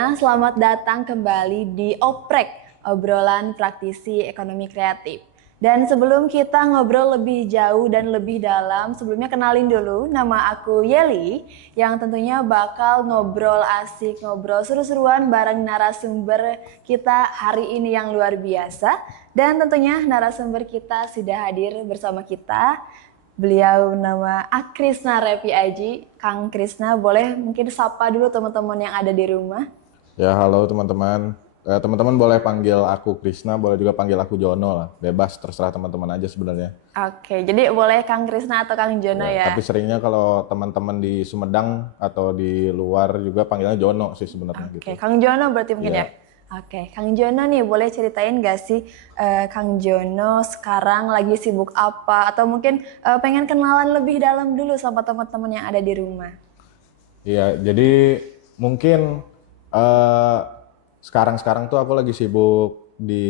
semuanya, selamat datang kembali di Oprek, obrolan praktisi ekonomi kreatif. Dan sebelum kita ngobrol lebih jauh dan lebih dalam, sebelumnya kenalin dulu, nama aku Yeli, yang tentunya bakal ngobrol asik, ngobrol seru-seruan bareng narasumber kita hari ini yang luar biasa. Dan tentunya narasumber kita sudah hadir bersama kita. Beliau nama Akrisna Repi Aji. Kang Krisna, boleh mungkin sapa dulu teman-teman yang ada di rumah? Ya, halo teman-teman. Teman-teman boleh panggil aku Krisna, boleh juga panggil aku Jono lah. Bebas, terserah teman-teman aja sebenarnya. Oke, jadi boleh Kang Krisna atau Kang Jono Ya, ya? tapi seringnya kalau teman-teman di Sumedang atau di luar juga panggilnya Jono sih sebenarnya gitu. Oke, Kang Jono berarti mungkin ya? Ya, Oke, Kang Jono nih boleh ceritain gak sih Kang Jono sekarang lagi sibuk apa? Atau mungkin pengen kenalan lebih dalam dulu sama teman-teman yang ada di rumah? iya. Jadi mungkin eh, sekarang-sekarang tuh aku lagi sibuk di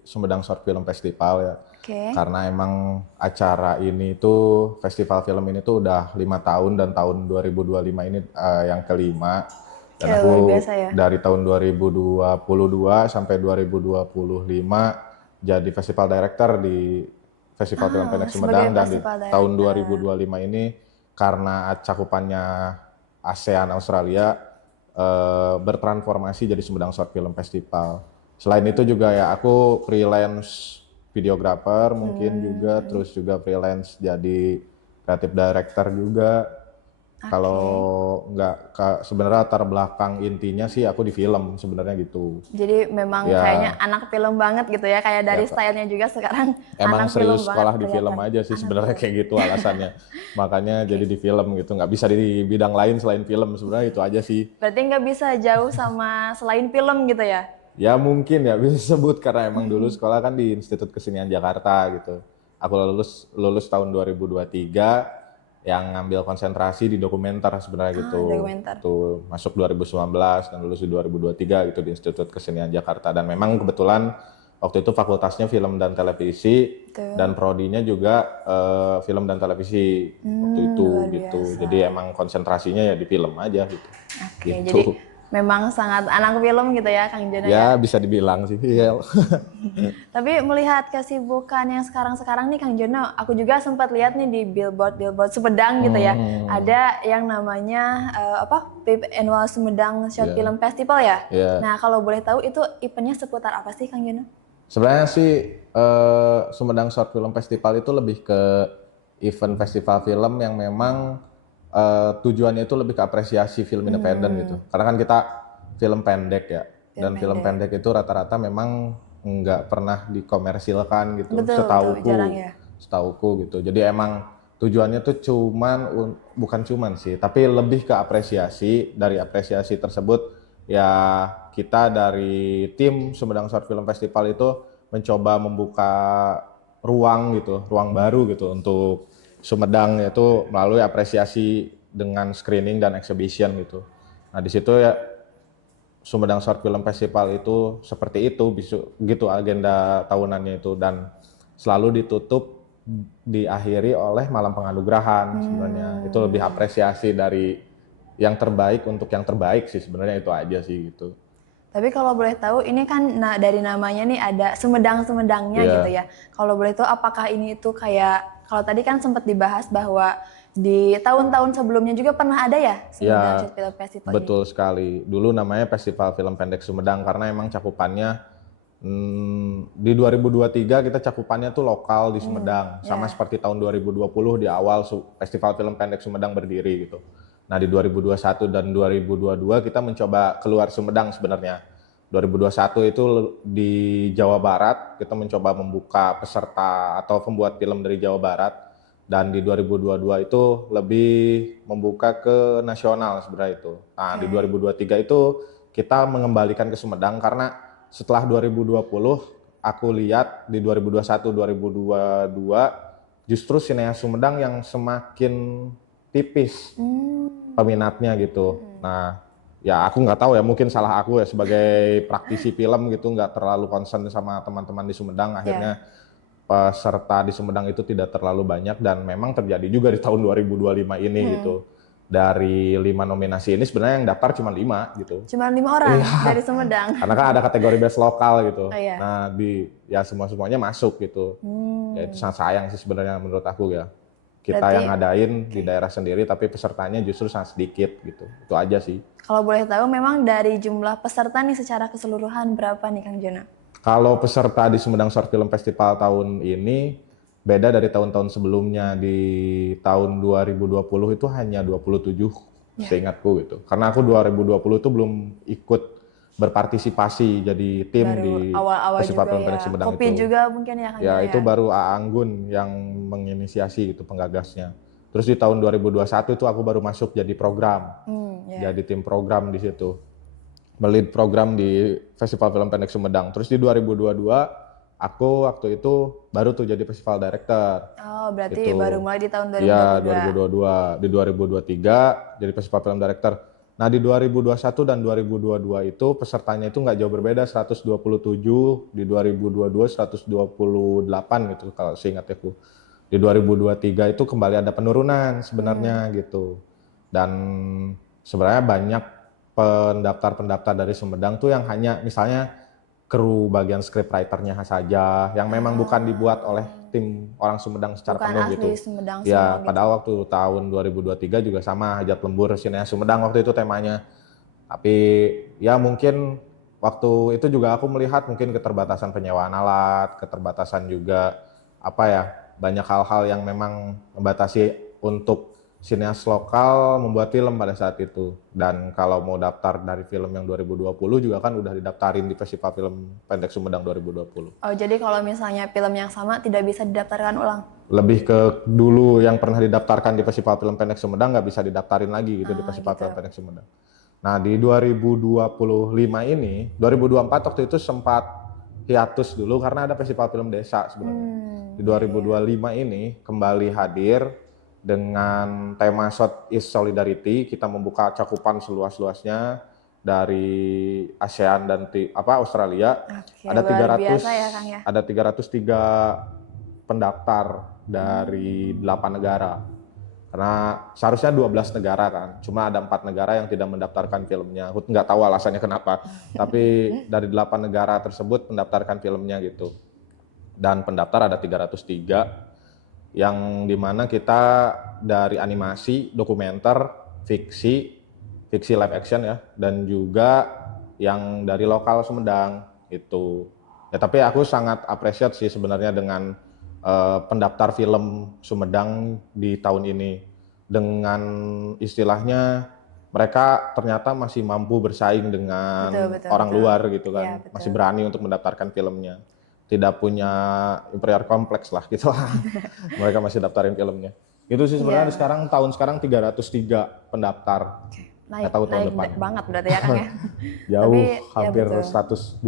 Sumedang Short Film Festival ya. Oke. Karena emang acara ini tuh, festival film ini tuh udah 5 tahun dan tahun 2025 ini yang kelima. Oke, Dan luar aku biasa ya. dari tahun 2022 sampai 2025 jadi festival director di Festival Film Pendek Sebagai Sumedang, dan di festival tahun director. 2025 ini karena cakupannya ASEAN Australia bertransformasi jadi Sumedang Short Film Festival. Selain itu juga ya aku freelance videographer mungkin juga, terus juga freelance jadi creative director juga. Kalau sebenarnya latar belakang intinya sih aku di film sebenarnya gitu. Jadi memang kayaknya Ya, anak film banget gitu ya, kayak ya dari stylenya juga sekarang emang anak film serius banget sekolah di film kelihatan. aja sih Anak sebenarnya film. kayak gitu alasannya. Makanya jadi Oke. di film gitu, nggak bisa di bidang lain selain film sebenarnya itu aja sih. Berarti nggak bisa jauh sama selain film gitu ya? Ya mungkin ya bisa disebut karena emang dulu sekolah kan di Institut Kesenian Jakarta gitu. Aku lulus lulus tahun 2023 yang ngambil konsentrasi di dokumenter sebenarnya Ah, gitu. dokumenter. Tuh masuk 2019 dan lulus di 2023 gitu di Institut Kesenian Jakarta, dan memang kebetulan waktu itu fakultasnya film dan televisi Betul. dan prodinya juga film dan televisi waktu itu Luar gitu. biasa. Jadi emang konsentrasinya ya di film aja gitu. Oke, Gitu. jadi memang sangat anak film gitu ya, Kang Jono ya. Ya bisa dibilang sih. Iya. Tapi melihat kesibukan yang sekarang-sekarang nih Kang Jono, aku juga sempat lihat nih di billboard Sumedang gitu ya. Ada yang namanya PIP Annual Sumedang Short Iya. Film Festival ya. Iya. Nah, kalau boleh tahu itu eventnya seputar apa sih Kang Jono? Sebenarnya sih Sumedang Short Film Festival itu lebih ke event festival film yang memang tujuannya itu lebih ke apresiasi film independen gitu. Karena kan kita film pendek ya, dan film pendek itu rata-rata memang nggak pernah dikomersilkan gitu, Betul, jarang ya. setauku gitu. Jadi emang tujuannya tuh bukan cuman sih, tapi lebih ke apresiasi. Dari apresiasi tersebut ya kita dari tim Sumedang Short Film Festival itu mencoba membuka ruang gitu, ruang baru gitu untuk Sumedang, yaitu melalui apresiasi dengan screening dan exhibition gitu. Nah di situ ya Sumedang Short Film Festival itu seperti itu gitu agenda tahunannya itu, dan selalu ditutup diakhiri oleh malam penganugerahan sebenarnya. Itu lebih apresiasi dari yang terbaik untuk yang terbaik sih sebenarnya, itu aja sih gitu. Tapi kalau boleh tahu, ini kan dari namanya nih ada Sumedang-Sumedangnya Iya. gitu ya. Kalau boleh tahu, apakah ini itu kayak, kalau tadi kan sempat dibahas bahwa di tahun-tahun sebelumnya juga pernah ada ya Sumedang Ya, Short Film Festival ini? betul sekali. Dulu namanya Festival Film Pendek Sumedang karena emang cakupannya di 2023 kita cakupannya tuh lokal di Sumedang, sama seperti tahun 2020 di awal Festival Film Pendek Sumedang berdiri gitu. Nah di 2021 dan 2022 kita mencoba keluar Sumedang sebenarnya. 2021 itu di Jawa Barat kita mencoba membuka peserta atau pembuat film dari Jawa Barat, dan di 2022 itu lebih membuka ke nasional sebenarnya itu. Nah di 2023 itu kita mengembalikan ke Sumedang karena setelah 2020 aku lihat di 2021 2022 justru sineas Sumedang yang semakin tipis peminatnya gitu. Nah ya aku nggak tahu ya, mungkin salah aku ya sebagai praktisi film gitu, nggak terlalu concern sama teman-teman di Sumedang. Akhirnya peserta di Sumedang itu tidak terlalu banyak, dan memang terjadi juga di tahun 2025 ini gitu. dari 5 nominasi ini sebenarnya yang daftar cuma 5 gitu. Cuma 5 orang Iya. dari Sumedang. Karena kan ada kategori best lokal gitu. Oh, iya. Nah, ya semuanya masuk gitu. Ya itu sangat sayang sih sebenarnya menurut aku ya. Kita Berarti, yang ngadain di daerah sendiri tapi pesertanya justru sangat sedikit gitu. Itu aja sih. Kalau boleh tahu memang dari jumlah peserta nih secara keseluruhan berapa nih Kang Jono? Kalau peserta di Sumedang Short Film Festival tahun ini beda dari tahun-tahun sebelumnya. Di tahun 2020 itu hanya 27 seingatku gitu. Karena aku 2020 itu belum ikut berpartisipasi jadi tim Baru di awal-awal Festival juga Film ya. Pendek Sumedang Kopi itu. juga mungkin ya Kang Ya Jono itu baru Aanggun yang menginisiasi gitu, penggagasnya. Terus di tahun 2021 itu aku baru masuk jadi program. Jadi tim program di situ. Melid program di Festival Film Pendek Sumedang. Terus di 2022 aku waktu itu baru tuh jadi festival director. Oh, berarti Gitu. baru mulai di tahun 2022. Iya, 2022. Di 2023 jadi festival film director. Nah, di 2021 dan 2022 itu pesertanya itu nggak jauh berbeda, 127, di 2022 128 gitu kalau seingat aku. Di 2023 itu kembali ada penurunan sebenarnya gitu. Dan sebenarnya banyak pendaftar-pendaftar dari Sumedang tuh yang hanya misalnya kru bagian scriptwriter-nya saja yang memang bukan dibuat oleh tim orang Sumedang secara Bukan penuh asli gitu. Sumedang Ya, semua padahal waktu tahun 2023 juga sama Hajat Lembur Sineas Sumedang waktu itu temanya. Tapi ya mungkin waktu itu juga aku melihat mungkin keterbatasan penyewaan alat, keterbatasan juga apa ya, banyak hal-hal yang memang membatasi untuk sineas lokal membuat film pada saat itu. Dan kalau mau daftar dari film yang 2020 juga kan udah didaftarin di Festival Film Pendek Sumedang 2020. Oh, jadi kalau misalnya film yang sama tidak bisa didaftarkan ulang? Lebih ke dulu yang pernah didaftarkan di Festival Film Pendek Sumedang nggak bisa didaftarin lagi gitu di Festival Film Pendek Sumedang. Nah di 2025 ini, 2024 waktu itu sempat hiatus dulu karena ada Festival Film Desa sebenarnya. Di 2025 ini kembali hadir dengan tema South East Solidarity. Kita membuka cakupan seluas-luasnya dari ASEAN dan Australia. Oke, Ada luar 300 biasa ya Kang ya. ada 303 pendaftar dari 8 negara. Karena seharusnya 12 negara kan, cuma ada 4 negara yang tidak mendaftarkan filmnya. Aku nggak tahu alasannya kenapa, tapi dari 8 negara tersebut mendaftarkan filmnya gitu. Dan pendaftar ada 303, yang dimana kita dari animasi, dokumenter, fiksi live action ya, dan juga yang dari lokal Sumedang itu. Ya tapi aku sangat appreciate sih sebenarnya dengan pendaftar film Sumedang di tahun ini, dengan istilahnya mereka ternyata masih mampu bersaing dengan orang luar gitu kan, masih berani untuk mendaftarkan filmnya, tidak punya inferior kompleks lah gitu lah. Mereka masih daftarin filmnya. Itu sih sebenarnya tahun sekarang 303 pendaftar. Naik banget berarti ya Kang ya. Jauh, tapi, hampir 100-200%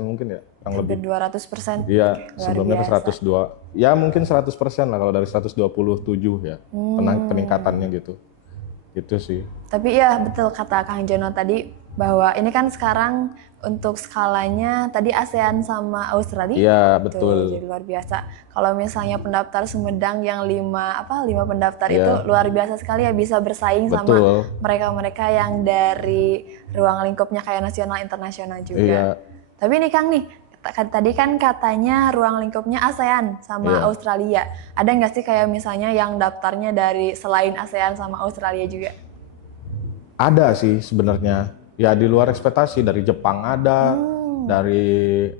mungkin ya, yang hampir lebih. 200%. Iya, sebelumnya ke 102. Ya mungkin 100% lah kalau dari 127 ya. Peningkatannya gitu. Gitu sih. Tapi ya betul kata Kang Jono tadi bahwa ini kan sekarang untuk skalanya tadi ASEAN sama Australia. Iya, betul. Jadi luar biasa. Kalau misalnya pendaftar Sumedang yang 5 pendaftar itu luar biasa sekali ya, bisa bersaing sama mereka-mereka yang dari ruang lingkupnya kayak nasional internasional juga. Iya. Tapi nih Kang nih, tadi kan katanya ruang lingkupnya ASEAN sama Australia. Ada nggak sih kayak misalnya yang daftarnya dari selain ASEAN sama Australia juga? Ada sih sebenarnya. Ya di luar ekspektasi, dari Jepang ada, dari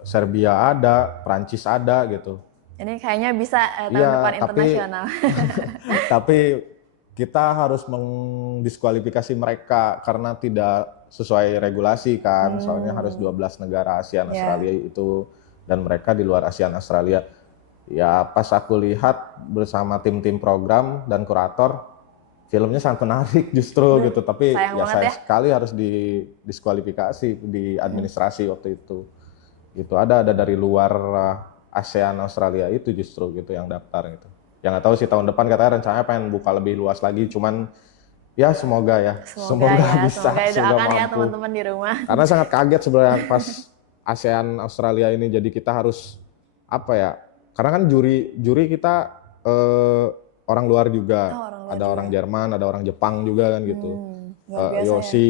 Serbia ada, Prancis ada gitu. Ini kayaknya bisa tahun depan internasional. Tapi kita harus mendiskualifikasi mereka karena tidak sesuai regulasi kan. Soalnya harus 12 negara ASEAN Australia itu, dan mereka di luar ASEAN Australia. Ya pas aku lihat bersama tim-tim program dan kurator, filmnya sangat menarik justru gitu, tapi sayang sekali harus didiskualifikasi di administrasi waktu itu. Gitu ada dari luar ASEAN Australia itu justru gitu yang daftar gitu. Yang nggak tahu sih tahun depan katanya rencananya pengen buka lebih luas lagi, cuman ya semoga bisa, semoga doakan ya teman-teman di rumah. Karena sangat kaget sebenarnya pas ASEAN Australia ini, jadi kita harus apa ya? Karena kan juri kita orang luar juga. Oh, orang luar Ada juga. orang Jerman, ada orang Jepang juga kan gitu. Luar biasa ya. Yosi,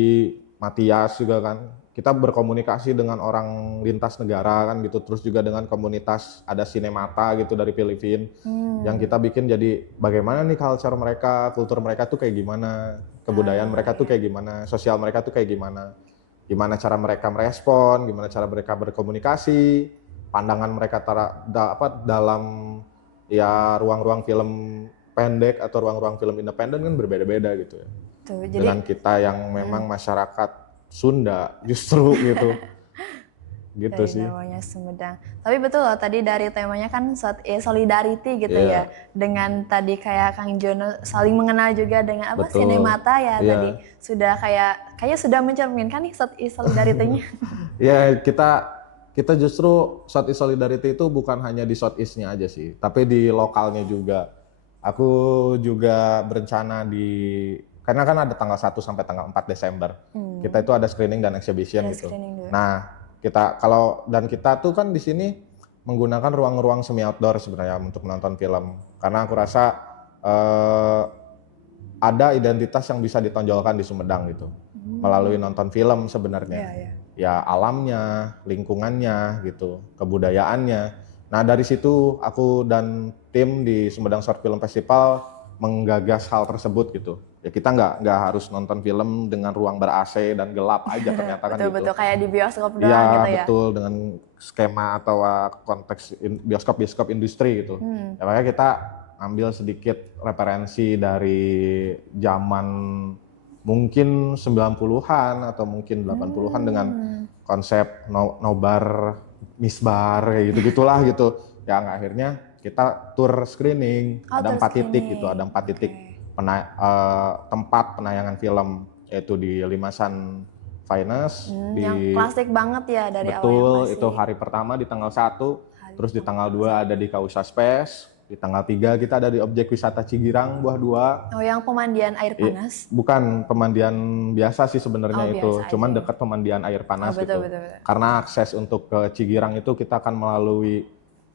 Matias juga kan. Kita berkomunikasi dengan orang lintas negara kan gitu. Terus juga dengan komunitas, ada Sinemata gitu dari Filipina. Yang kita bikin jadi bagaimana nih culture mereka, kultur mereka tuh kayak gimana, kebudayaan mereka tuh kayak gimana, sosial mereka tuh kayak gimana. Gimana cara mereka merespon, gimana cara mereka berkomunikasi, pandangan mereka dalam ya ruang-ruang film pendek atau ruang-ruang film independen kan berbeda-beda gitu ya. Tuh, Dengan kita yang memang masyarakat Sunda justru gitu. Gitu dari sih. namanya Sumedang. Tapi betul loh tadi dari temanya kan solidarity gitu ya. Dengan tadi kayak Kang Jono saling mengenal juga dengan apa Betul. Sinemata ya Iya. tadi sudah kayaknya sudah mencerminkan nih solidarity-nya. Ya kita justru Southeast Solidarity itu bukan hanya di Southeast-nya aja sih, tapi di lokalnya juga. Aku juga berencana karena kan ada tanggal 1 sampai tanggal 4 Desember. Kita itu ada screening dan exhibition Ada gitu. screening dulu. Nah, kita tuh kan di sini menggunakan ruang-ruang semi outdoor sebenarnya untuk menonton film. Karena aku rasa ada identitas yang bisa ditonjolkan di Sumedang gitu. Melalui nonton film sebenarnya. Iya. Ya alamnya, lingkungannya gitu, kebudayaannya. Nah dari situ aku dan tim di Sumedang Short Film Festival menggagas hal tersebut gitu. Ya kita nggak harus nonton film dengan ruang ber-AC dan gelap aja ternyata kan gitu. Betul kayak di bioskop doang Iya gitu ya. betul, dengan skema atau konteks bioskop industri gitu. Ya, makanya kita ambil sedikit referensi dari zaman mungkin 90-an atau mungkin 80-an dengan konsep nobar, misbar kayak gitu-gitulah gitu. Yang akhirnya kita tour screening, ada 4 titik gitu, ada 4 titik tempat penayangan film, yaitu di Limasan Finest, yang klasik banget ya dari awal yang betul, klasik. itu hari pertama di tanggal 1, terus di tanggal 2 ada di Kausa Space, di tanggal 3 kita ada di objek wisata Cigirang Buah 2. Oh, yang pemandian air panas? Bukan pemandian biasa sih sebenarnya itu, biasa cuman aja. dekat pemandian air panas betul. Karena akses untuk ke Cigirang itu kita akan melalui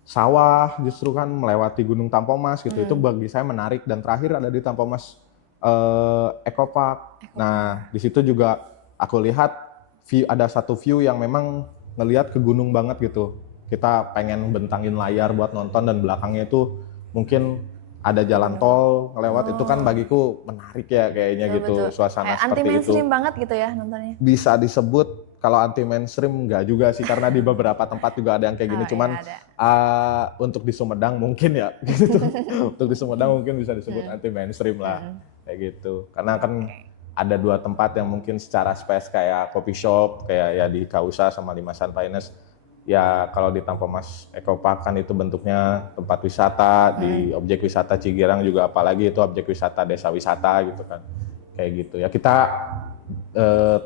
sawah, justru kan melewati Gunung Tampomas gitu. Itu bagi saya menarik, dan terakhir ada di Tampomas Eco Park. Nah, di situ juga aku lihat ada satu view yang memang ngelihat ke gunung banget gitu. Kita pengen bentangin layar buat nonton, dan belakangnya itu mungkin ada jalan tol ngelewat. Itu kan bagiku menarik ya kayaknya gitu, suasana Kayak seperti anti itu. mainstream banget gitu ya nontonnya. Bisa disebut kalau anti mainstream enggak juga sih, karena di beberapa tempat juga ada yang kayak gini. Cuman untuk di Sumedang mungkin ya gitu. Untuk di Sumedang mungkin bisa disebut anti mainstream lah kayak gitu. Karena kan ada 2 tempat yang mungkin secara space kayak coffee shop kayak ya di Kausa sama Limasan Finest. Ya kalau di Tampomas Eco Park kan itu bentuknya tempat wisata, di objek wisata Cigirang juga apalagi itu objek wisata desa wisata gitu kan. Kayak gitu ya, kita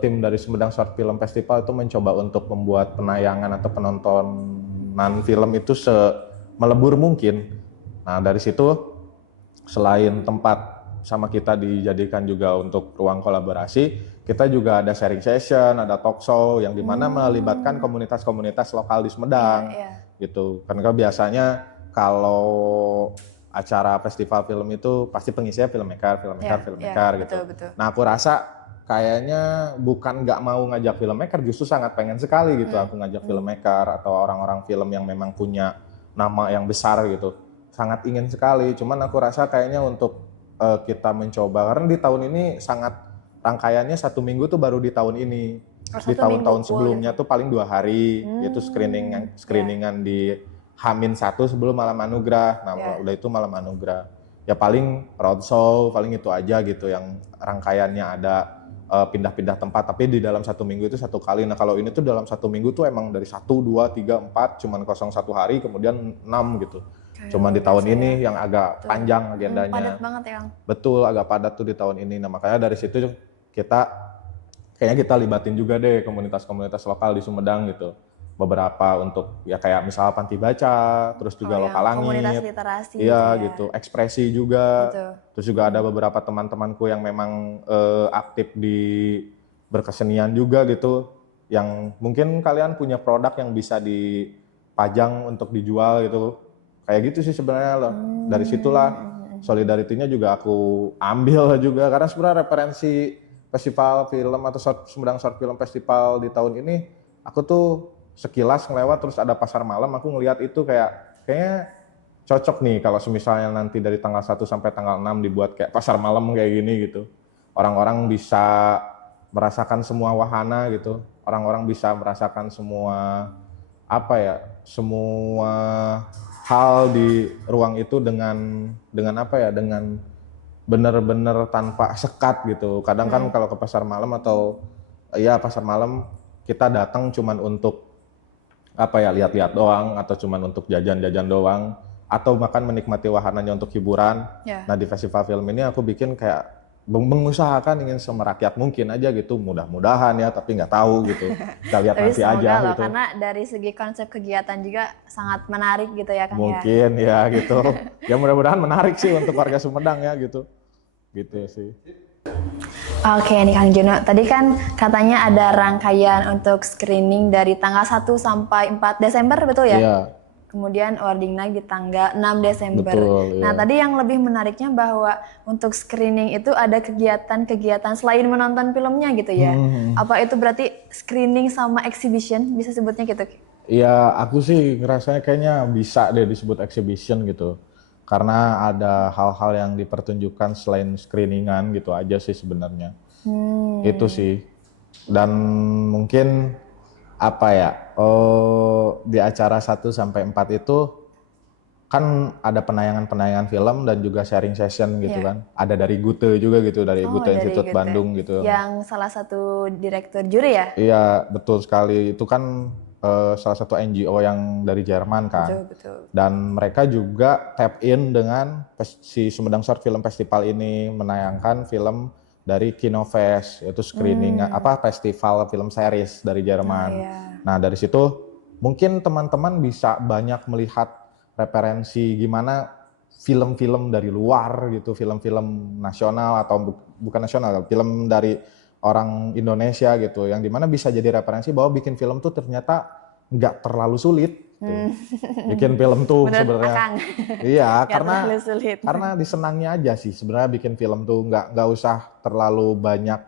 tim dari Sumedang Short Film Festival itu mencoba untuk membuat penayangan atau penontonan film itu melebur mungkin. Nah dari situ selain tempat sama kita dijadikan juga untuk ruang kolaborasi, kita juga ada sharing session, ada talk show yang dimana melibatkan komunitas-komunitas lokal di Sumedang gitu. Karena biasanya kalau acara festival film itu pasti pengisinya filmmaker gitu. Betul. Nah aku rasa kayaknya bukan nggak mau ngajak filmmaker, justru sangat pengen sekali gitu aku ngajak filmmaker atau orang-orang film yang memang punya nama yang besar gitu. Sangat ingin sekali, cuman aku rasa kayaknya untuk kita mencoba, karena di tahun ini sangat rangkaiannya 1 minggu tuh baru di tahun ini. Di tahun-tahun sebelumnya tuh paling 2 hari, yaitu screeningan di H-1 sebelum malam anugerah. Nah udah itu malam anugerah. Ya paling roadshow, paling itu aja gitu yang rangkaiannya ada pindah-pindah tempat, tapi di dalam 1 minggu itu 1 kali. Nah kalau ini tuh dalam 1 minggu tuh emang dari 1, 2, 3, 4, cuman kosong 1 hari, kemudian 6 gitu. Cuman di tahun ini yang agak panjang agendanya. Padat banget ya, Kang. Betul, agak padat tuh di tahun ini. Nah makanya dari situ kayaknya kita libatin juga deh komunitas-komunitas lokal di Sumedang gitu. Beberapa untuk ya kayak misal Panti Baca, terus juga Lokal Langit. Komunitas literasi. Iya gitu, Ekspresi juga. Betul. Terus juga ada beberapa teman-temanku yang memang aktif di berkesenian juga gitu. Yang mungkin kalian punya produk yang bisa dipajang untuk dijual gitu. Kayak gitu sih sebenarnya loh. Dari situlah Solidarity-nya juga aku ambil juga karena sebenarnya referensi festival film atau Sumedang Short Film Festival di tahun ini aku tuh sekilas ngelewat terus ada pasar malam, aku ngelihat itu kayaknya cocok nih kalau misalnya nanti dari tanggal 1 sampai tanggal 6 dibuat kayak pasar malam kayak gini gitu. Orang-orang bisa merasakan semua wahana gitu. Orang-orang bisa merasakan semua semua hal di ruang itu dengan benar-benar tanpa sekat gitu. Kadang kan kalau ke pasar malam atau pasar malam kita datang cuman untuk lihat-lihat doang atau cuman untuk jajan-jajan doang atau bahkan menikmati wahananya untuk hiburan. Nah, di festival film ini aku bikin kayak mengusahakan ingin semerakyat mungkin aja gitu, mudah-mudahan ya, tapi nggak tahu gitu. Kita lihat Tapi nanti semoga aja loh, gitu. karena dari segi konsep kegiatan juga sangat menarik gitu ya Kang ya. Mungkin ya gitu. Ya mudah-mudahan menarik sih untuk warga Sumedang ya gitu. Gitu sih. Oke nih Kang Jono, tadi kan katanya ada rangkaian untuk screening dari tanggal 1 sampai 4 Desember, betul ya? Iya. Kemudian awarding night di tanggal 6 Desember. Betul, Nah, iya. tadi yang lebih menariknya bahwa untuk screening itu ada kegiatan-kegiatan selain menonton filmnya gitu ya. Apa itu berarti screening sama exhibition, bisa sebutnya gitu? Ya, aku sih ngerasanya kayaknya bisa deh disebut exhibition gitu. Karena ada hal-hal yang dipertunjukkan selain screeningan gitu aja sih sebenarnya. Itu sih. Dan mungkin di acara 1 sampai 4 itu kan ada penayangan-penayangan film dan juga sharing session gitu kan. Ada dari Gute juga gitu, dari Gute dari Institute gitu. Bandung gitu. Yang salah satu direktur juri ya? Iya, betul sekali. Itu kan salah satu NGO yang dari Jerman kan. Betul. Dan mereka juga tap in dengan si Sumedang Short Film Festival ini menayangkan film dari Kinofest, yaitu screening festival film series dari Jerman. Nah, dari situ mungkin teman-teman bisa banyak melihat referensi gimana film-film dari luar gitu, film-film nasional atau bukan nasional, film dari orang Indonesia gitu, yang dimana bisa jadi referensi bahwa bikin film tuh ternyata nggak terlalu sulit. Tuh. Bikin film tuh sebenarnya, iya karena disenangnya aja sih sebenarnya bikin film tuh nggak usah terlalu banyak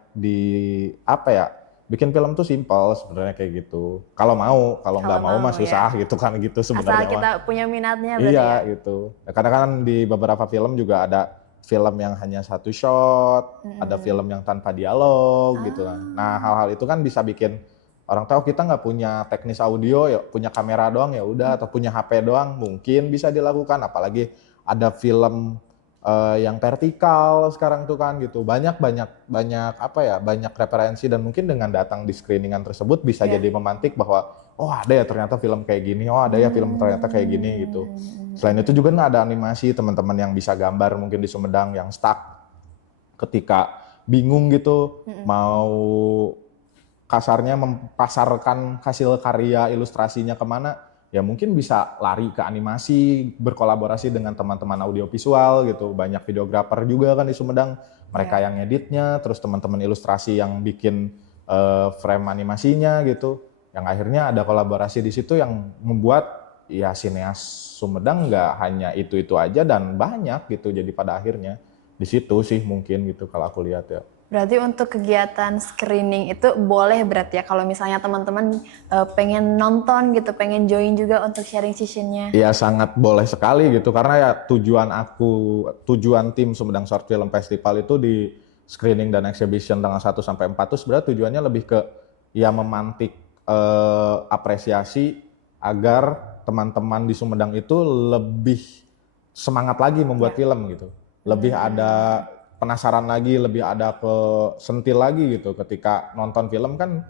bikin film tuh simpel sebenarnya kayak gitu. Kalau nggak mau mah susah gitu kan gitu sebenarnya. Asal kita punya minatnya berarti iya gitu. Kadang-kadang di beberapa film juga ada film yang hanya satu shot, ada film yang tanpa dialog gitu kan. Nah hal-hal itu kan bisa bikin orang tahu kita nggak punya teknis audio ya, punya kamera doang ya udah, atau punya HP doang mungkin bisa dilakukan. Apalagi ada film yang vertikal sekarang tuh kan gitu, banyak referensi dan mungkin dengan datang di screeningan tersebut bisa jadi memantik bahwa oh ada ya ternyata film kayak gini, oh ada ya film ternyata kayak gini gitu. Selain itu juga ada animasi, teman-teman yang bisa gambar mungkin di Sumedang yang stuck ketika bingung gitu mau kasarnya mempasarkan hasil karya ilustrasinya kemana, ya mungkin bisa lari ke animasi, berkolaborasi dengan teman-teman audiovisual gitu. Banyak videografer juga kan di Sumedang, mereka yang ngeditnya, terus teman-teman ilustrasi yang bikin frame animasinya gitu. Yang akhirnya ada kolaborasi di situ yang membuat ya sineas Sumedang nggak hanya itu aja dan banyak gitu. Jadi pada akhirnya di situ sih mungkin gitu kalau aku lihat ya. Berarti untuk kegiatan screening itu boleh berarti ya kalau misalnya teman-teman pengen nonton gitu, pengen join juga untuk sharing sessionnya. Iya sangat boleh sekali gitu karena ya tujuan tim Sumedang Short Film Festival itu di screening dan exhibition tanggal 1 sampai 4 itu sebenarnya tujuannya lebih ke ya memantik apresiasi agar teman-teman di Sumedang itu lebih semangat lagi membuat film gitu. Lebih ada penasaran lagi, lebih ada kesentil lagi gitu ketika nonton film kan,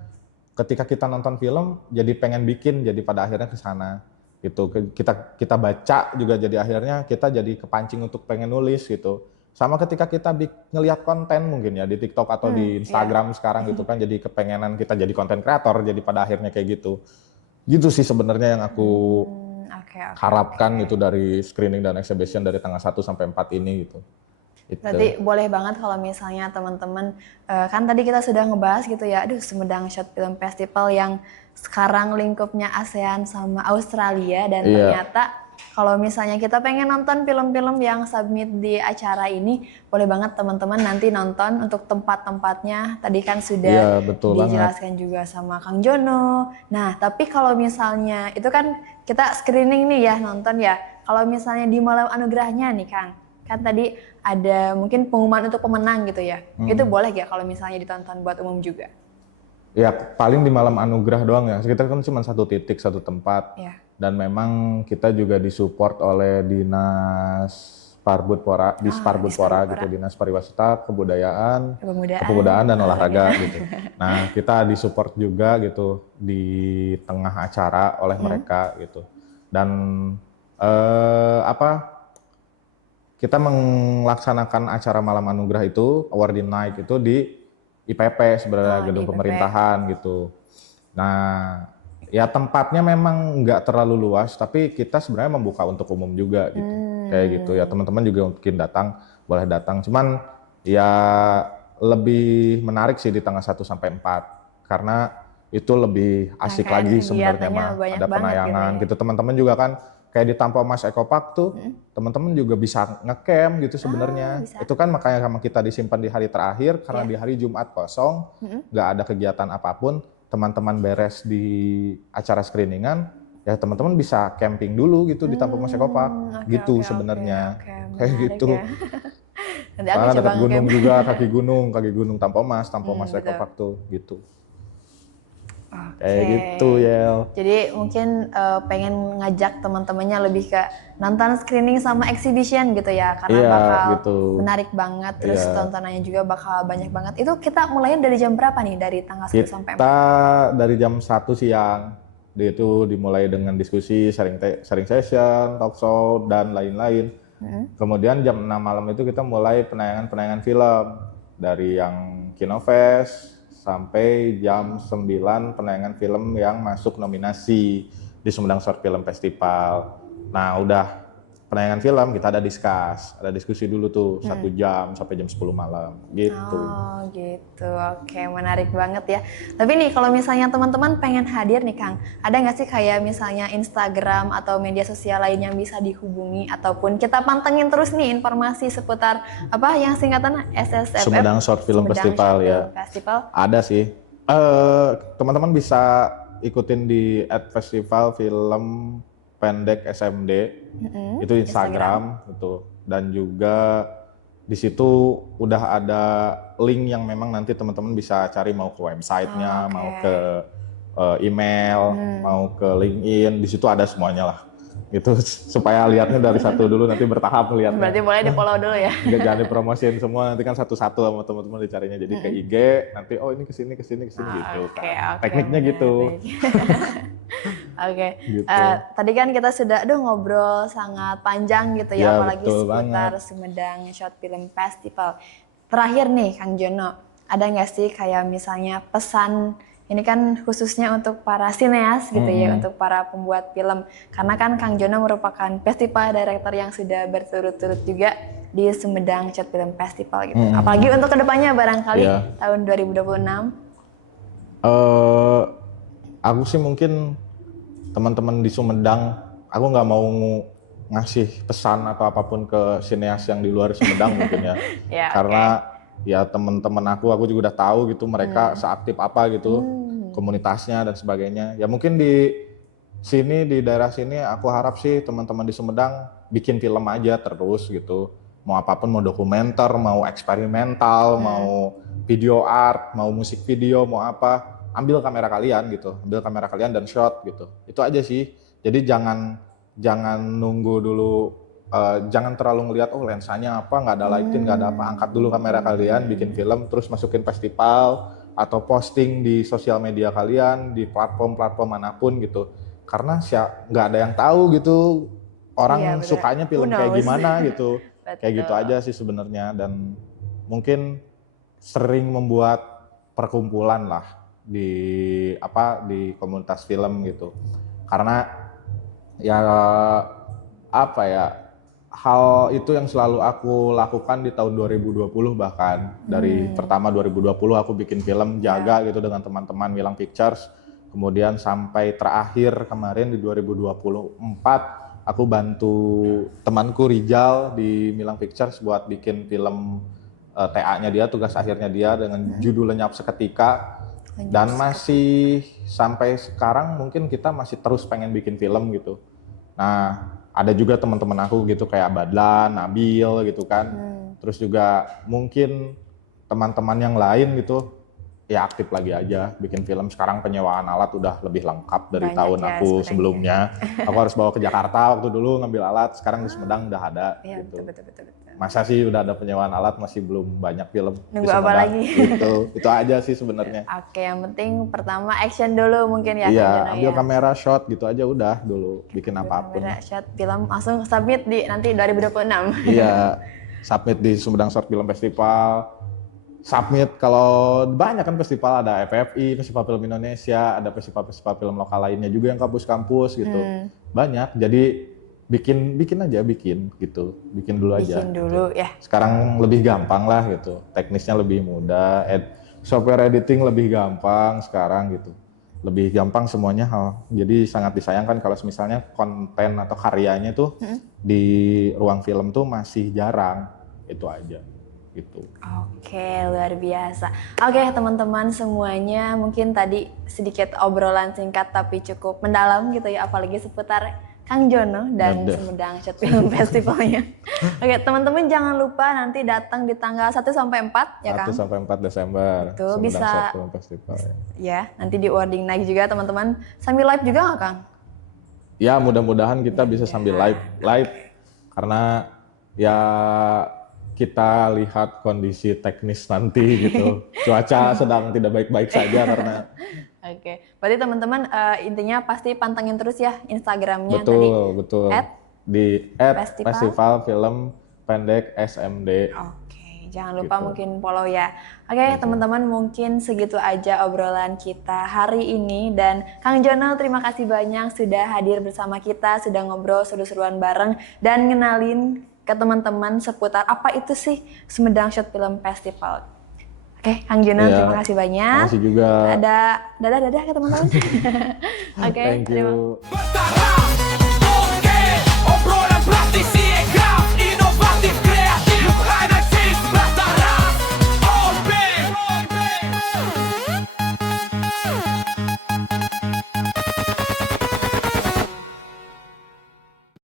ketika kita nonton film jadi pengen bikin, jadi pada akhirnya ke sana gitu. Kita baca juga jadi akhirnya kita jadi kepancing untuk pengen nulis gitu. Sama ketika kita ngelihat konten mungkin ya di TikTok atau di Instagram sekarang gitu kan, jadi kepengenan kita jadi konten kreator, jadi pada akhirnya kayak gitu. Gitu sih sebenarnya yang aku harapkan gitu dari screening dan exhibition dari tanggal 1 sampai 4 ini gitu. Berarti boleh banget kalau misalnya teman-teman, kan tadi kita sudah ngebahas gitu ya, Sumedang Short Film Festival yang sekarang lingkupnya ASEAN sama Australia dan ternyata kalau misalnya kita pengen nonton film-film yang submit di acara ini, boleh banget teman-teman nanti nonton untuk tempat-tempatnya. Tadi kan Iya, sudah betul banget. dijelaskan juga sama Kang Jono. Nah, tapi kalau misalnya itu kan kita screening nih ya, nonton ya. Kalau misalnya di malam anugerahnya nih Kang, kan tadi ada mungkin pengumuman untuk pemenang gitu ya. Itu boleh gak kalau misalnya ditonton buat umum juga? Ya paling di malam anugerah doang ya. Kita kan cuma satu titik, satu tempat. Ya. Dan memang kita juga disupport oleh Dinas Parbudpora, di Sparbudpora gitu, Dinas Pariwisata, Kepemudaan dan Olahraga gitu. Nah, kita disupport juga gitu di tengah acara oleh mereka gitu. Dan kita melaksanakan acara malam anugerah itu, awarding night itu di IPP sebenarnya, gedung pemerintahan gitu. Nah, ya tempatnya memang nggak terlalu luas, tapi kita sebenarnya membuka untuk umum juga gitu. Kayak gitu ya, teman-teman juga mungkin boleh datang. Cuman ya lebih menarik sih di tanggal 1 sampai 4 karena itu lebih asik lagi sebenarnya mah. Ada penayangan gitu. Teman-teman juga kan kayak di Tampo Mas Eco Park tuh, teman-teman juga bisa ngecamp gitu sebenarnya. Itu kan makanya sama kita disimpan di hari terakhir karena di hari Jumat kosong, nggak ada kegiatan apapun. Teman-teman beres di acara screeningan, ya teman-teman bisa camping dulu gitu di Tampo Mas Eco Park, gitu sebenarnya. Kayak gitu. Ya. Soalnya dekat gunung juga, kaki gunung Tampo Mas Eco Park tuh, gitu. Kayak gitu Yel. Jadi mungkin pengen ngajak teman-temannya lebih ke nonton screening sama exhibition gitu ya, karena bakal menarik banget, terus tontonannya juga bakal banyak banget. Itu kita mulainya dari jam berapa nih, dari tanggal 1 sampai 4? Kita dari jam 1 siang, itu dimulai dengan diskusi, sharing session, talk show, dan lain-lain. Kemudian jam 6 malam itu kita mulai penayangan film, dari yang Kinofest, sampai jam 9 penayangan film yang masuk nominasi di Sumedang Short Film Festival. Nah udah penayangan film kita ada diskusi dulu tuh 1 jam sampai jam 10 malam gitu. Oh gitu, oke, menarik banget ya. Tapi nih kalau misalnya teman-teman pengen hadir nih Kang, ada nggak sih kayak misalnya Instagram atau media sosial lain yang bisa dihubungi ataupun kita pantengin terus nih informasi seputar apa yang singkatan SSFF, Sumedang Short Film Festival ya. Ada sih. Teman-teman bisa ikutin di @festival film pendek SMD, itu Instagram gitu, dan juga di situ udah ada link yang memang nanti teman-teman bisa cari, mau ke websitenya, mau ke email, mau ke LinkedIn, di situ ada semuanya lah. Itu supaya lihatnya dari satu dulu, nanti bertahap lihatnya. Berarti boleh di follow dulu ya. Jangan dipromosiin semua, nanti kan satu-satu sama teman-teman dicarinya. Jadi ke IG, nanti oh ini kesini gitu. Tekniknya gitu. Gitu. Tadi kan kita sudah ngobrol sangat panjang gitu ya, apalagi seputar Sumedang Short Film Festival. Terakhir nih Kang Jono, ada nggak sih kayak misalnya pesan, ini kan khususnya untuk para sineas gitu ya, untuk para pembuat film. Karena kan Kang Jono merupakan festival director yang sudah berturut-turut juga di Sumedang Short Film Festival gitu. Apalagi untuk kedepannya barangkali tahun 2026. Aku sih mungkin teman-teman di Sumedang, aku nggak mau ngasih pesan atau apapun ke sineas yang di luar Sumedang mungkin ya. Karena ya teman-teman aku juga udah tahu gitu mereka seaktif apa gitu, komunitasnya dan sebagainya. Ya mungkin di sini, di daerah sini aku harap sih teman-teman di Sumedang bikin film aja terus gitu. Mau apapun, mau dokumenter, mau eksperimental, mau video art, mau musik video, mau apa, ambil kamera kalian gitu, ambil kamera kalian dan shot gitu. Itu aja sih. Jadi jangan nunggu dulu, jangan terlalu ngelihat oh lensanya apa, nggak ada lighting, nggak ada apa. Angkat dulu kamera kalian, bikin film, terus masukin festival atau posting di sosial media kalian, di platform-platform manapun gitu. Karena nggak ada yang tahu gitu orang sukanya film kayak gimana gitu. Kayak gitu aja sih sebenarnya, dan mungkin sering membuat perkumpulan lah di komunitas film gitu. Karena ya hal itu yang selalu aku lakukan di tahun 2020, bahkan dari pertama 2020 aku bikin film Jaga gitu dengan teman-teman Wilang Pictures, kemudian sampai terakhir kemarin di 2024 aku bantu temanku Rijal di Milang Pictures buat bikin film TA-nya dia, tugas akhirnya dia dengan judul Lenyap Seketika. Dan masih sampai sekarang mungkin kita masih terus pengen bikin film gitu. Nah, ada juga teman-teman aku gitu kayak Badlan, Nabil gitu kan. Terus juga mungkin teman-teman yang lain gitu ya aktif lagi aja bikin film. Sekarang penyewaan alat udah lebih lengkap dari Banyak tahun ya aku sebenarnya. sebelumnya. Aku harus bawa ke Jakarta waktu dulu ngambil alat, sekarang di Sumedang udah ada Iya, gitu. betul. Masa sih udah ada penyewaan alat masih belum banyak film di Nunggu apa Sumedang lagi? gitu. Itu aja sih sebenarnya. Oke, yang penting pertama action dulu mungkin ya Kang Iya, Jono ambil ya. kamera shot gitu aja udah dulu bikin apapun. Kamera shot film langsung submit di nanti 2026. Iya, submit di Sumedang Short Film Festival. Submit kalau banyak kan festival, ada FFI, Festival Film Indonesia, ada festival-festival film lokal lainnya juga yang kampus-kampus gitu. Banyak. Jadi bikin aja gitu. Bikin dulu aja. Bikin dulu ya. Sekarang lebih gampang lah gitu. Teknisnya lebih mudah, software editing lebih gampang sekarang gitu. Lebih gampang semuanya jadi sangat disayangkan kalau misalnya konten atau karyanya tuh di ruang film tuh masih jarang. Itu aja gitu. Oke, luar biasa. Oke, teman-teman semuanya, mungkin tadi sedikit obrolan singkat tapi cukup mendalam gitu ya, apalagi seputar Kang Jono dan Sumedang Short Film Festivalnya. Oke, teman-teman jangan lupa nanti datang di tanggal 1 sampai 4 ya Kang. 1 sampai 4 Desember. Betul, Sumedang bisa Short Film Festival. ya, nanti di wording naik juga teman-teman. Sambil live juga nggak Kang? Ya, mudah-mudahan kita bisa sambil live karena ya kita lihat kondisi teknis nanti gitu. Cuaca sedang tidak baik-baik saja karena Oke, berarti teman-teman intinya pasti pantengin terus ya Instagramnya betul. Di @Festival Film Pendek SMD. Oke, jangan lupa mungkin follow ya. Oke, teman-teman mungkin segitu aja obrolan kita hari ini dan Kang Jono terima kasih banyak sudah hadir bersama kita, sudah ngobrol seru-seruan bareng dan ngenalin ke teman-teman seputar apa itu sih Sumedang Short Film Festival. Oke, Kang Jono terima kasih banyak. Terima kasih juga. Dadah ke teman-teman. Oke, Thank you.